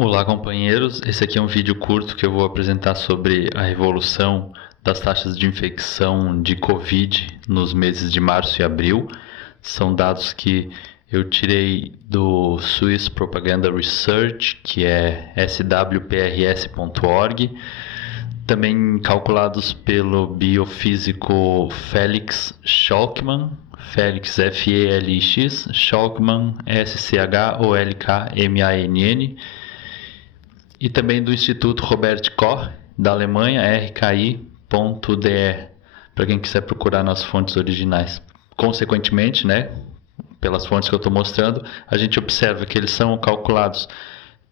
Olá, companheiros. Esse aqui é um vídeo curto que eu vou apresentar sobre a evolução das taxas de infecção de Covid nos meses de março e abril. São dados que eu tirei do Swiss Propaganda Research, que é swprs.org, também calculados pelo biofísico Felix Scholkmann, Felix F-E-L-I-X, Scholkmann, S-C-H-O-L-K-M-A-N-N, e também do Instituto Robert Koch, da Alemanha, rki.de, para quem quiser procurar nas fontes originais. Consequentemente, pelas fontes que eu estou mostrando, a gente observa que eles são calculados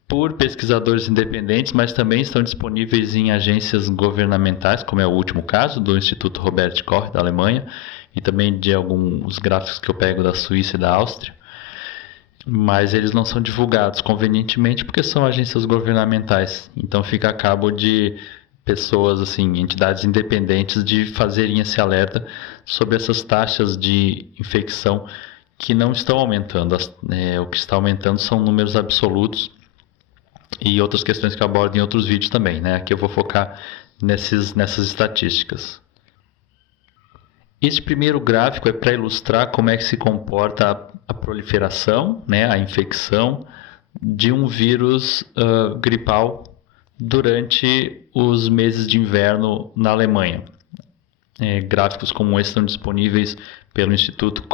por pesquisadores independentes, mas também estão disponíveis em agências governamentais, como é o último caso do Instituto Robert Koch, da Alemanha, e também de alguns gráficos que eu pego da Suíça e da Áustria. Mas eles não são divulgados convenientemente porque são agências governamentais. Então fica a cabo de pessoas, assim, entidades independentes de fazerem esse alerta sobre essas taxas de infecção que não estão aumentando. O que está aumentando são números absolutos e outras questões que eu abordo em outros vídeos também, Aqui eu vou focar nessas estatísticas. Este primeiro gráfico é para ilustrar como é que se comporta a proliferação, a infecção de um vírus gripal durante os meses de inverno na Alemanha. Gráficos como esse estão disponíveis pelo Instituto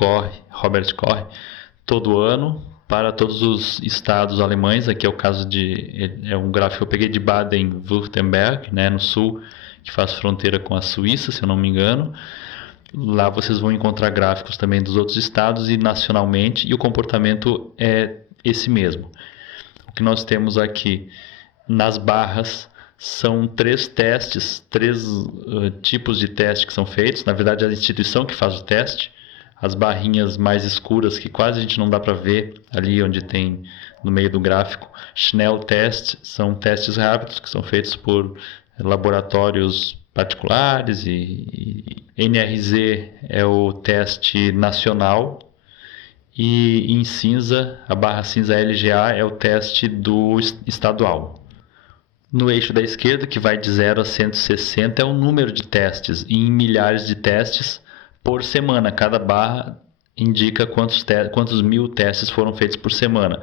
Robert Koch todo ano para todos os estados alemães. Aqui é o caso é um gráfico que eu peguei de Baden-Württemberg, no sul, que faz fronteira com a Suíça, se eu não me engano. Lá vocês vão encontrar gráficos também dos outros estados e nacionalmente, e o comportamento é esse mesmo. O que nós temos aqui nas barras são três tipos de teste que são feitos. Na verdade, é a instituição que faz o teste. As barrinhas mais escuras, que quase a gente não dá para ver ali onde tem no meio do gráfico, Schnell Test, são testes rápidos que são feitos por laboratórios particulares, e NRZ é o teste nacional, e em cinza, a barra cinza LGA é o teste do estadual. No eixo da esquerda, que vai de 0 a 160, é o número de testes, em milhares de testes por semana. Cada barra indica quantos mil testes foram feitos por semana.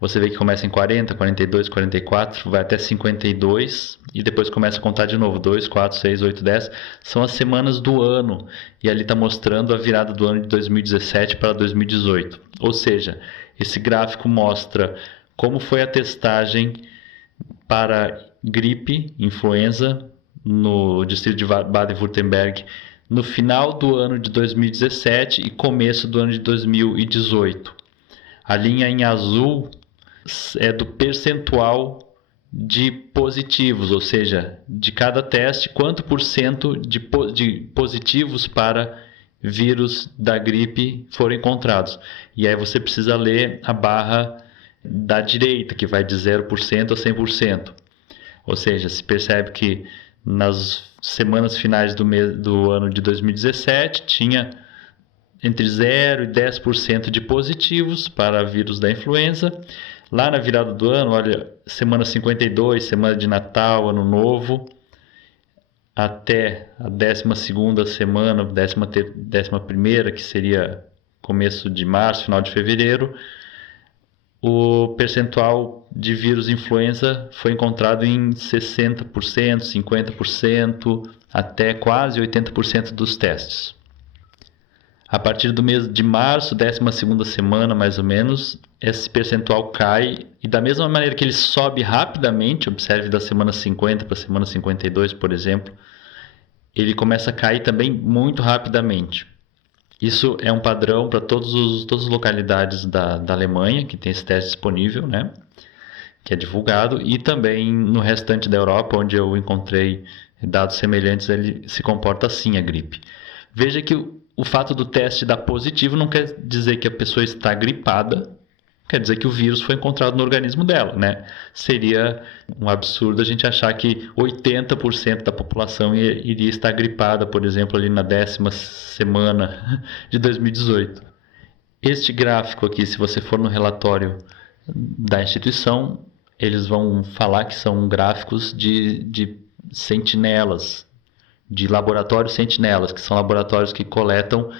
Você vê que começa em 40, 42, 44, vai até 52 e depois começa a contar de novo. 2, 4, 6, 8, 10. São as semanas do ano. E ali está mostrando a virada do ano de 2017 para 2018. Ou seja, esse gráfico mostra como foi a testagem para gripe, influenza, no distrito de Baden-Württemberg, no final do ano de 2017 e começo do ano de 2018. A linha em azul é do percentual de positivos, ou seja, de cada teste, quanto por cento de positivos para vírus da gripe foram encontrados. E aí você precisa ler a barra da direita, que vai de 0% a 100%. Ou seja, se percebe que nas semanas finais do ano de 2017 tinha entre 0 e 10% de positivos para vírus da influenza. Lá na virada do ano, olha, semana 52, semana de Natal, Ano Novo, até a 12ª semana, 11ª, que seria começo de março, final de fevereiro, o percentual de vírus influenza foi encontrado em 60%, 50%, até quase 80% dos testes. A partir do mês de março, 12ª semana mais ou menos, esse percentual cai, e da mesma maneira que ele sobe rapidamente, observe da semana 50 para a semana 52, por exemplo, ele começa a cair também muito rapidamente. Isso é um padrão para todas as localidades da Alemanha, que tem esse teste disponível, que é divulgado, e também no restante da Europa, onde eu encontrei dados semelhantes, ele se comporta assim, a gripe. Veja que o fato do teste dar positivo não quer dizer que a pessoa está gripada, quer dizer que o vírus foi encontrado no organismo dela, Seria um absurdo a gente achar que 80% da população iria estar gripada, por exemplo, ali na 10ª semana de 2018. Este gráfico aqui, se você for no relatório da instituição, eles vão falar que são gráficos de sentinelas, de laboratórios sentinelas, que são laboratórios que coletam,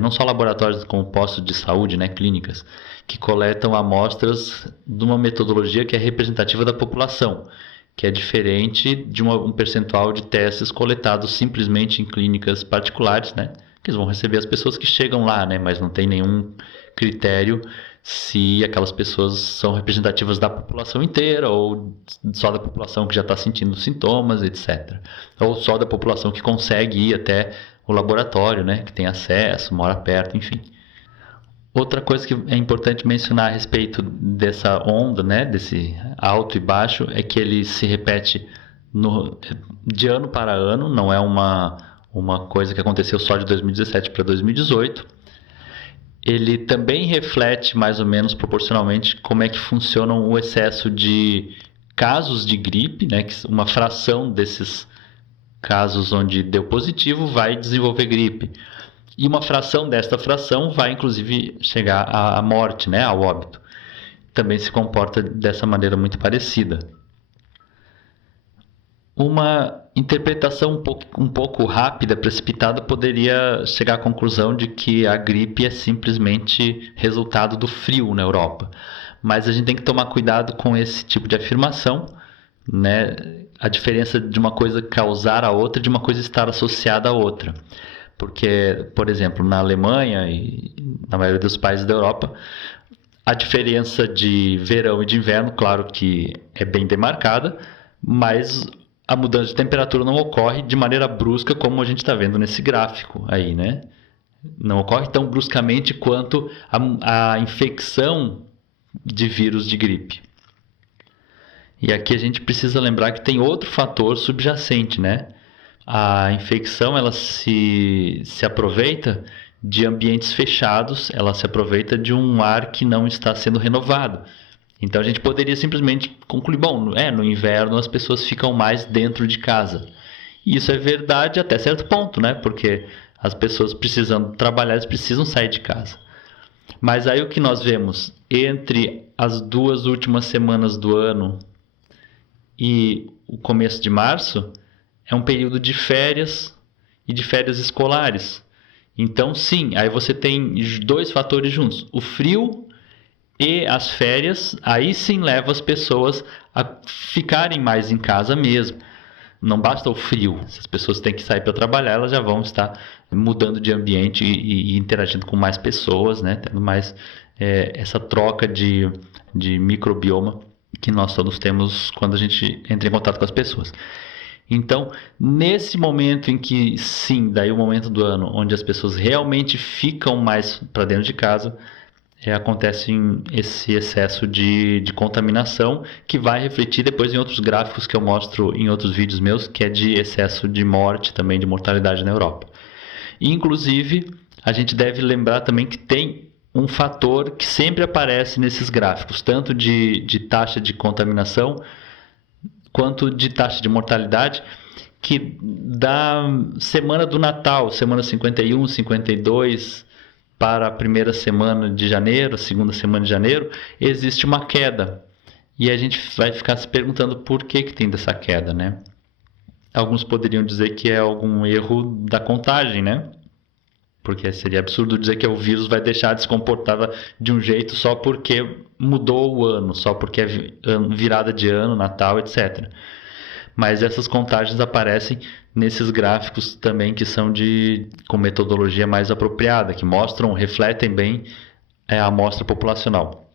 não só laboratórios com postos de saúde, né, clínicas, que coletam amostras de uma metodologia que é representativa da população, que é diferente de um percentual de testes coletados simplesmente em clínicas particulares, né, que eles vão receber as pessoas que chegam lá, né, mas não tem nenhum critério se aquelas pessoas são representativas da população inteira ou só da população que já está sentindo sintomas, etc. Ou só da população que consegue ir até o laboratório, né, que tem acesso, mora perto, enfim. Outra coisa que é importante mencionar a respeito dessa onda, né, desse alto e baixo, é que ele se repete de ano para ano, não é uma coisa que aconteceu só de 2017 para 2018. Ele também reflete mais ou menos proporcionalmente como é que funciona o excesso de casos de gripe, né? Que uma fração desses casos onde deu positivo vai desenvolver gripe. E uma fração desta fração vai inclusive chegar à morte, né? Ao óbito. Também se comporta dessa maneira muito parecida. Uma interpretação um pouco rápida, precipitada, poderia chegar à conclusão de que a gripe é simplesmente resultado do frio na Europa. Mas a gente tem que tomar cuidado com esse tipo de afirmação, né? A diferença de uma coisa causar a outra e de uma coisa estar associada a outra. Porque, por exemplo, na Alemanha e na maioria dos países da Europa, a diferença de verão e de inverno, claro que é bem demarcada, mas a mudança de temperatura não ocorre de maneira brusca como a gente está vendo nesse gráfico aí, né? Não ocorre tão bruscamente quanto a infecção de vírus de gripe. E aqui a gente precisa lembrar que tem outro fator subjacente, né? A infecção, ela se aproveita de ambientes fechados, ela se aproveita de um ar que não está sendo renovado. Então a gente poderia simplesmente concluir, bom, no inverno as pessoas ficam mais dentro de casa. E isso é verdade até certo ponto, né? Porque as pessoas precisando trabalhar, elas precisam sair de casa. Mas aí o que nós vemos entre as 2 últimas semanas do ano e o começo de março é um período de férias e de férias escolares. Então sim, aí você tem 2 fatores juntos, o frio e as férias, aí sim leva as pessoas a ficarem mais em casa mesmo. Não basta o frio. Se as pessoas têm que sair para trabalhar, elas já vão estar mudando de ambiente e interagindo com mais pessoas, né? Tendo mais essa troca de microbioma que nós todos temos quando a gente entra em contato com as pessoas. Então, nesse momento em que, sim, daí o momento do ano onde as pessoas realmente ficam mais para dentro de casa, acontece esse excesso de contaminação que vai refletir depois em outros gráficos que eu mostro em outros vídeos meus, que é de excesso de morte também, de mortalidade na Europa. Inclusive, a gente deve lembrar também que tem um fator que sempre aparece nesses gráficos, tanto de taxa de contaminação quanto de taxa de mortalidade, que da semana do Natal, semana 51, 52... para a primeira semana de janeiro, a segunda semana de janeiro, existe uma queda. E a gente vai ficar se perguntando por que tem dessa queda, né? Alguns poderiam dizer que é algum erro da contagem, né? Porque seria absurdo dizer que o vírus vai deixar de se comportar de um jeito só porque mudou o ano, só porque é virada de ano, Natal, etc. Mas essas contagens aparecem nesses gráficos também que são com metodologia mais apropriada, que refletem bem a amostra populacional.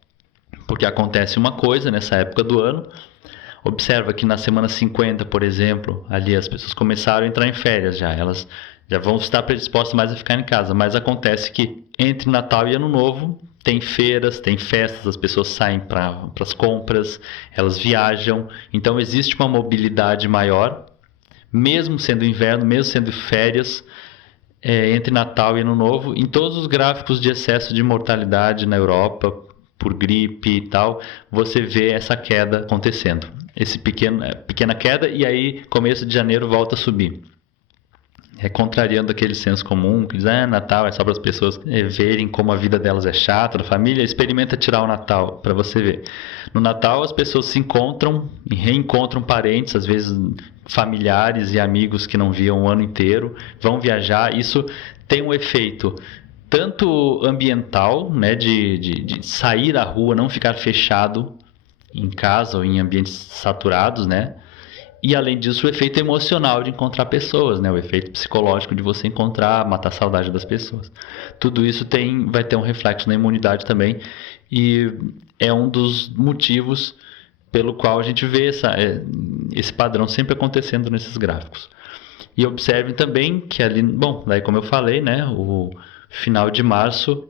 Porque acontece uma coisa nessa época do ano, observa que na semana 50, por exemplo, ali as pessoas começaram a entrar em férias já, elas já vão estar predispostas mais a ficar em casa, mas acontece que entre Natal e Ano Novo tem feiras, tem festas, as pessoas saem para as compras, elas viajam, então existe uma mobilidade maior, mesmo sendo inverno, mesmo sendo férias, entre Natal e Ano Novo. Em todos os gráficos de excesso de mortalidade na Europa, por gripe e tal, você vê essa queda acontecendo. Essa pequena queda, e aí começo de janeiro volta a subir. contrariando aquele senso comum que diz, Natal é só para as pessoas verem como a vida delas é chata, da família. Experimenta tirar o Natal para você ver. No Natal as pessoas se encontram e reencontram parentes, às vezes familiares e amigos que não viam o ano inteiro, vão viajar. Isso tem um efeito tanto ambiental, né, de sair à rua, não ficar fechado em casa ou em ambientes saturados, né? E além disso, o efeito emocional de encontrar pessoas, né? O efeito psicológico de você encontrar, matar a saudade das pessoas. Tudo isso vai ter um reflexo na imunidade também, e é um dos motivos pelo qual a gente vê esse padrão sempre acontecendo nesses gráficos. E observem também que ali, bom, daí como eu falei, né? O final de março,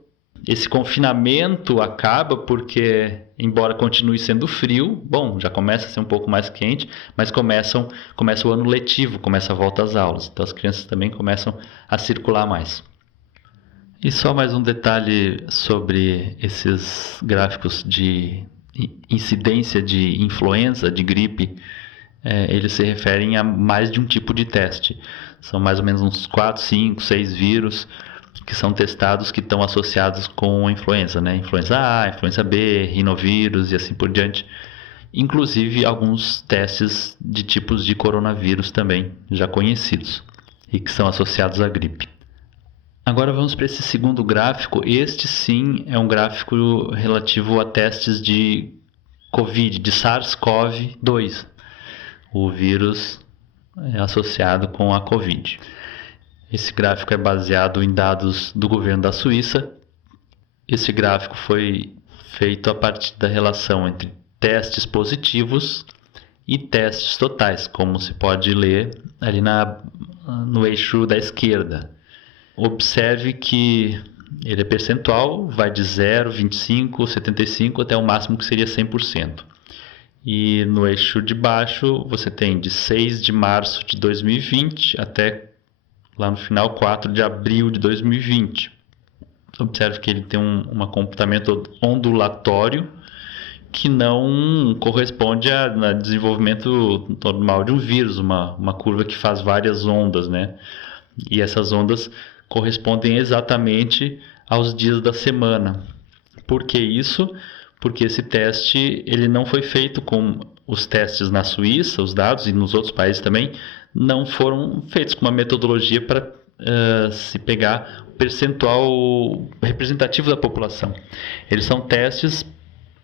esse confinamento acaba porque, embora continue sendo frio, bom, já começa a ser um pouco mais quente, mas começa o ano letivo, começa a volta às aulas. Então as crianças também começam a circular mais. E só mais um detalhe sobre esses gráficos de incidência de influenza, de gripe. Eles se referem a mais de um tipo de teste. São mais ou menos uns 4, 5, 6 vírus que são testados, que estão associados com a influenza, né? Influenza A, influenza B, rinovírus e assim por diante. Inclusive alguns testes de tipos de coronavírus também, já conhecidos, e que são associados à gripe. Agora vamos para esse segundo gráfico. Este sim é um gráfico relativo a testes de Covid, de SARS-CoV-2, o vírus associado com a Covid. Esse gráfico é baseado em dados do governo da Suíça. Esse gráfico foi feito a partir da relação entre testes positivos e testes totais, como se pode ler ali no eixo da esquerda. Observe que ele é percentual, vai de 0, 25, 75 até o máximo que seria 100%. E no eixo de baixo você tem de 6 de março de 2020 até lá no final 4 de abril de 2020. Observe que ele tem um comportamento ondulatório que não corresponde a desenvolvimento normal de um vírus, uma curva que faz várias ondas, né? E essas ondas correspondem exatamente aos dias da semana. Por que isso? Porque esse teste ele não foi feito com os testes na Suíça, os dados, e nos outros países também, não foram feitos com uma metodologia para se pegar o percentual representativo da população. Eles são testes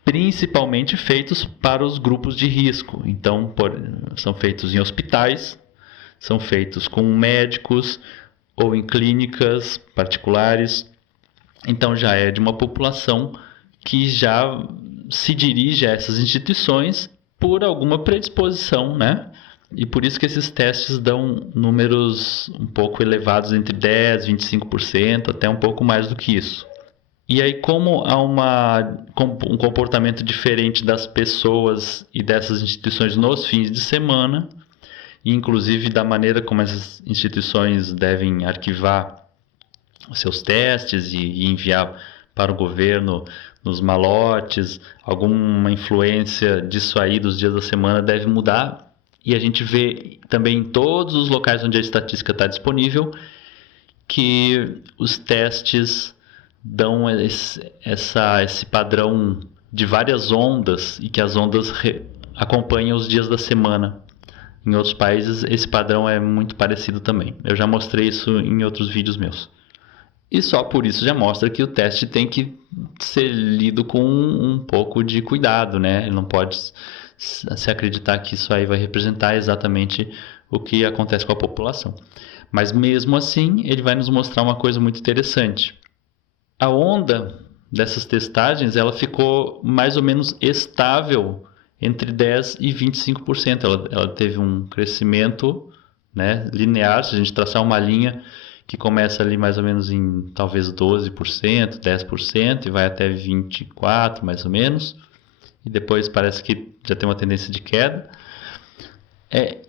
principalmente feitos para os grupos de risco. Então, são feitos em hospitais, são feitos com médicos ou em clínicas particulares. Então, já é de uma população que já se dirige a essas instituições por alguma predisposição, né? E por isso que esses testes dão números um pouco elevados, entre 10%, 25%, até um pouco mais do que isso. E aí, como há um comportamento diferente das pessoas e dessas instituições nos fins de semana, e inclusive da maneira como essas instituições devem arquivar os seus testes e enviar para o governo nos malotes, alguma influência disso aí dos dias da semana deve mudar. E a gente vê também em todos os locais onde a estatística está disponível que os testes dão esse padrão de várias ondas e que as ondas acompanham os dias da semana. Em outros países esse padrão é muito parecido também. Eu já mostrei isso em outros vídeos meus. E só por isso já mostra que o teste tem que ser lido com um pouco de cuidado, né? Ele não pode se acreditar que isso aí vai representar exatamente o que acontece com a população. Mas mesmo assim, ele vai nos mostrar uma coisa muito interessante. A onda dessas testagens, ela ficou mais ou menos estável entre 10% e 25%. Ela teve um crescimento, né, linear. Se a gente traçar uma linha que começa ali mais ou menos em talvez 12%, 10% e vai até 24% mais ou menos. E depois parece que já tem uma tendência de queda.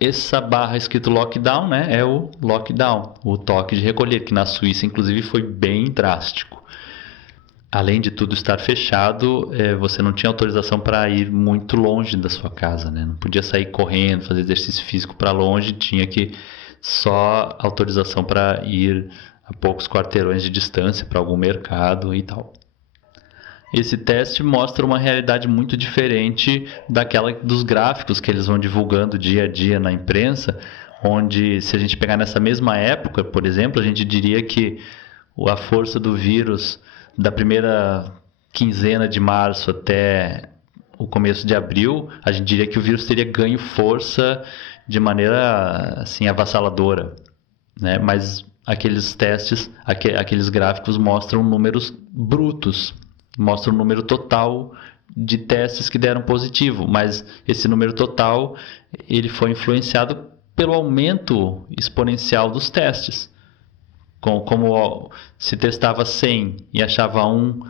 Essa barra escrito lockdown, né, é o lockdown, o toque de recolher, que na Suíça inclusive foi bem drástico. Além de tudo estar fechado, você não tinha autorização para ir muito longe da sua casa, né? Não podia sair correndo, fazer exercício físico para longe, tinha que só autorização para ir a poucos quarteirões de distância para algum mercado e tal. Esse teste mostra uma realidade muito diferente daquela dos gráficos que eles vão divulgando dia a dia na imprensa, onde, se a gente pegar nessa mesma época, por exemplo, a gente diria que a força do vírus da primeira quinzena de março até o começo de abril, a gente diria que o vírus teria ganho força de maneira assim avassaladora, né? Mas aqueles testes, aqueles gráficos mostram números brutos, mostram o número total de testes que deram positivo, mas esse número total ele foi influenciado pelo aumento exponencial dos testes. Como se testava 100 e achava 1,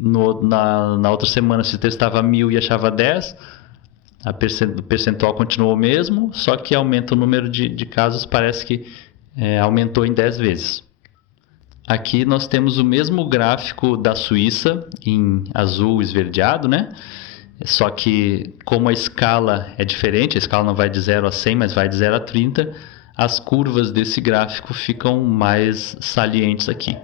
na outra semana se testava 1000 e achava 10, o percentual continuou o mesmo, só que aumenta o número de casos, parece que aumentou em 10 vezes. Aqui nós temos o mesmo gráfico da Suíça, em azul esverdeado, né? Só que como a escala é diferente, a escala não vai de 0 a 100, mas vai de 0 a 30, as curvas desse gráfico ficam mais salientes aqui.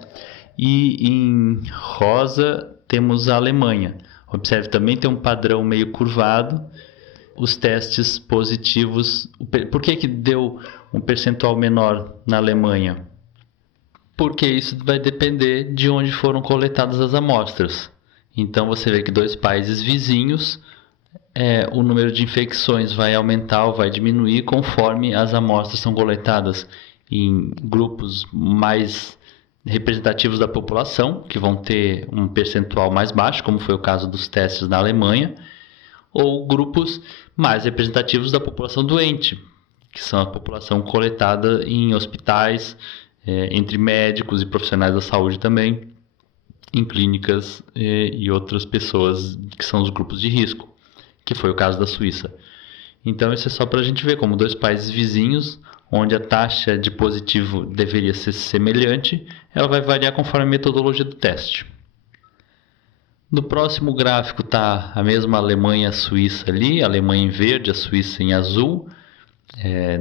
E em rosa temos a Alemanha. Observe, também tem um padrão meio curvado. Os testes positivos... Por que deu um percentual menor na Alemanha? Porque isso vai depender de onde foram coletadas as amostras. Então você vê que 2 países vizinhos, o número de infecções vai aumentar ou vai diminuir conforme as amostras são coletadas em grupos mais representativos da população, que vão ter um percentual mais baixo, como foi o caso dos testes na Alemanha, ou grupos mais representativos da população doente, que são a população coletada em hospitais, entre médicos e profissionais da saúde também, em clínicas e outras pessoas que são os grupos de risco, que foi o caso da Suíça. Então isso é só para a gente ver como 2 países vizinhos, onde a taxa de positivo deveria ser semelhante, ela vai variar conforme a metodologia do teste. No próximo gráfico está a mesma Alemanha e a Suíça ali, a Alemanha em verde, a Suíça em azul.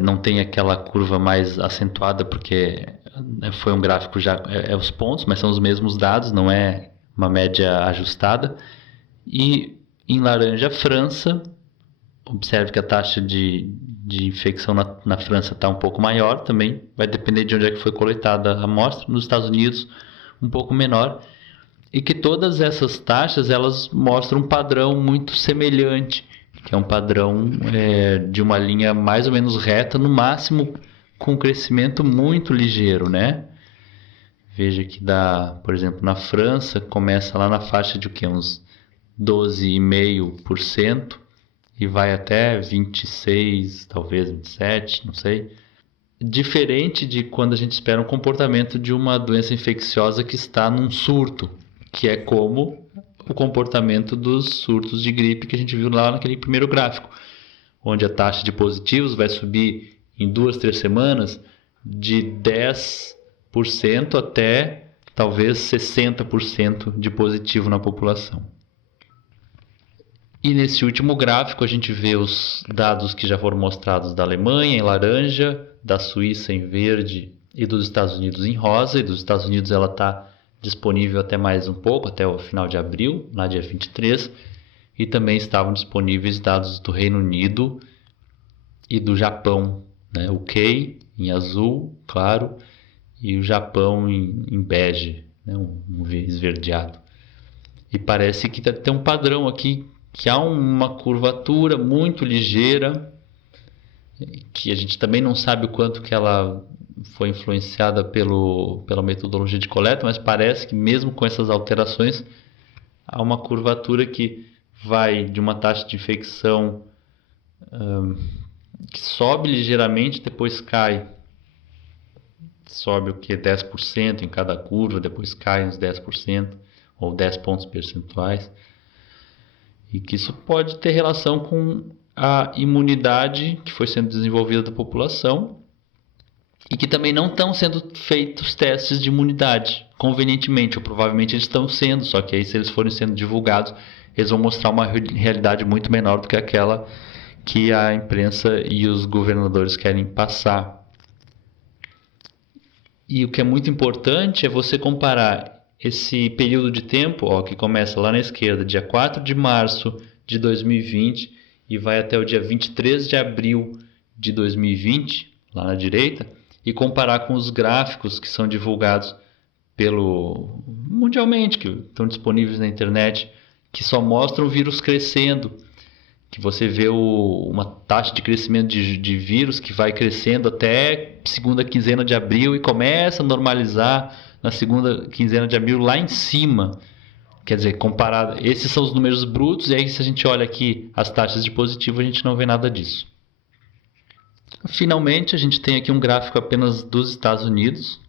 Não tem aquela curva mais acentuada porque foi um gráfico já, os pontos, mas são os mesmos dados, não é uma média ajustada. E em laranja, a França. Observe que a taxa de infecção na França está um pouco maior, também vai depender de onde é que foi coletada a amostra. Nos Estados Unidos, um pouco menor. E que todas essas taxas elas mostram um padrão muito semelhante, que é um padrão de uma linha mais ou menos reta, no máximo com crescimento muito ligeiro, né? Veja que por exemplo, na França começa lá na faixa de uns 12,5% e vai até 26, talvez 27, não sei. Diferente de quando a gente espera um comportamento de uma doença infecciosa que está num surto, que é como o comportamento dos surtos de gripe que a gente viu lá naquele primeiro gráfico, onde a taxa de positivos vai subir em 2, 3 semanas de 10% até talvez 60% de positivo na população. E nesse último gráfico a gente vê os dados que já foram mostrados da Alemanha em laranja, da Suíça em verde e dos Estados Unidos em rosa. E dos Estados Unidos ela está disponível até mais um pouco, até o final de abril, lá dia 23. E também estavam disponíveis dados do Reino Unido e do Japão, né? O UK em azul, claro, e o Japão em bege, né? Um esverdeado. E parece que tem um padrão aqui, que há uma curvatura muito ligeira, que a gente também não sabe o quanto que ela foi influenciada pela metodologia de coleta, mas parece que mesmo com essas alterações, há uma curvatura que vai de uma taxa de infecção que sobe ligeiramente, depois cai. Sobe o que? 10% em cada curva, depois cai uns 10%, ou 10 pontos percentuais. E que isso pode ter relação com a imunidade que foi sendo desenvolvida da população e que também não estão sendo feitos testes de imunidade convenientemente, ou provavelmente eles estão sendo, só que aí se eles forem sendo divulgados, eles vão mostrar uma realidade muito menor do que aquela que a imprensa e os governadores querem passar. E o que é muito importante é você comparar esse período de tempo, ó, que começa lá na esquerda, dia 4 de março de 2020 e vai até o dia 23 de abril de 2020, lá na direita, e comparar com os gráficos que são divulgados mundialmente, que estão disponíveis na internet, que só mostram o vírus crescendo, que você vê uma taxa de crescimento de vírus que vai crescendo até segunda quinzena de abril e começa a normalizar na segunda quinzena de abril lá em cima. Quer dizer, comparado, esses são os números brutos, e aí se a gente olha aqui as taxas de positivo, a gente não vê nada disso. Finalmente, a gente tem aqui um gráfico apenas dos Estados Unidos.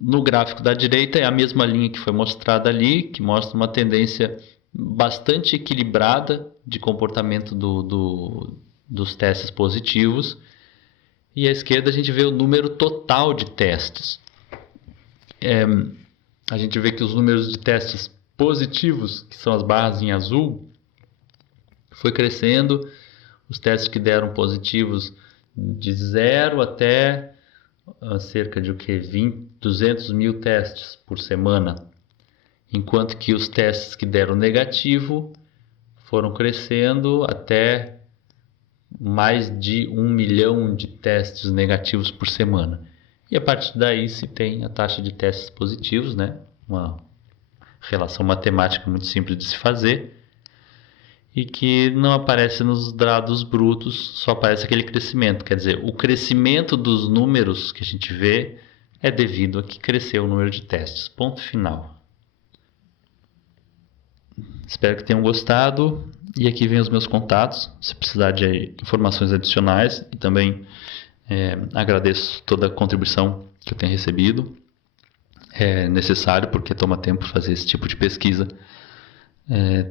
No gráfico da direita é a mesma linha que foi mostrada ali, que mostra uma tendência bastante equilibrada de comportamento dos testes positivos. E à esquerda a gente vê o número total de testes. A gente vê que os números de testes positivos, que são as barras em azul, foi crescendo. Os testes que deram positivos de 0 até cerca de 200 mil testes por semana, enquanto que os testes que deram negativo foram crescendo até mais de 1 milhão de testes negativos por semana. E a partir daí se tem a taxa de testes positivos, né? Uma relação matemática muito simples de se fazer, e que não aparece nos dados brutos, só aparece aquele crescimento. Quer dizer, o crescimento dos números que a gente vê é devido a que cresceu o número de testes. Ponto final. Espero que tenham gostado. E aqui vem os meus contatos, se precisar de informações adicionais. E também agradeço toda a contribuição que eu tenho recebido. É necessário porque toma tempo fazer esse tipo de pesquisa.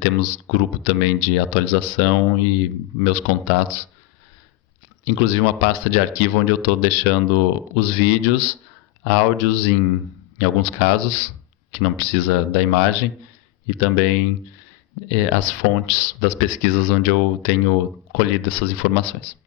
Temos grupo também de atualização e meus contatos, inclusive uma pasta de arquivo onde eu estou deixando os vídeos, áudios em alguns casos, que não precisa da imagem, e também as fontes das pesquisas onde eu tenho colhido essas informações.